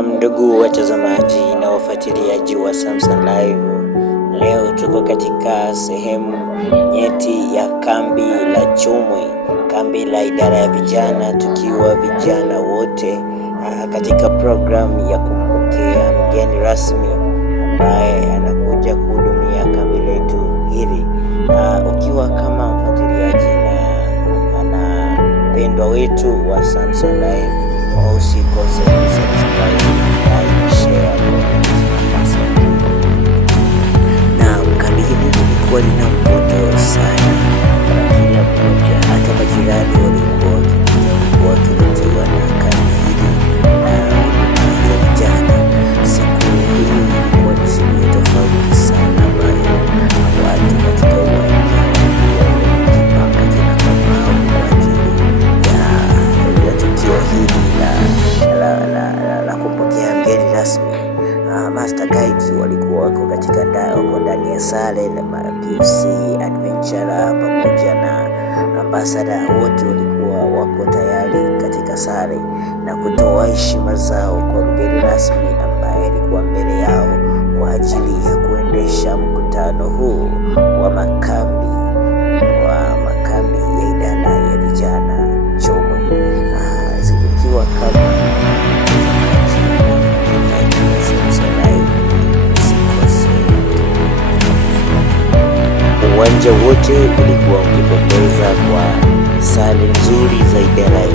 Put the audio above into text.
Ndugu watazamaji na wafuatiliaji wa Samson Live, leo tuko katika sehemu nyeti ya kambi la Chumwi, kambi la idara ya vijana, tukiwa vijana wote katika programu ya kumpokea mgeni rasmi ambaye anakuja kuhudumia kambi letu hili. Ukiwa kama mfuatiliaji na mpendwa wetu wa Samson Live, usikose subscribe, like, share, comment. Na kambi hili lilikuwa lina mvuto sana kwa kila mmoja, hata majirani walikuwa wakivutiwa na kambi hili la vijana. Siku hii ilikuwa ni siku tofauti sana ambayo watu katika uwanja wamejipanga tena kwa ajili ya tukio hili la kumpokea mgeni rasmi. Master Guides walikuwa wako ndani ya sare na PFC Adventure pamoja na ambassador, wote walikuwa wako tayari katika sare na kutoa heshima zao kwa mgeni rasmi ambaye alikuwa mbele yao kwa ajili ya kuendesha mkutano huu wa makambi ya idara ya vijana Chumwi. Zikiwa kama uwanja wote ulikuwa ukipendeza kwa sare nzuri za idara ya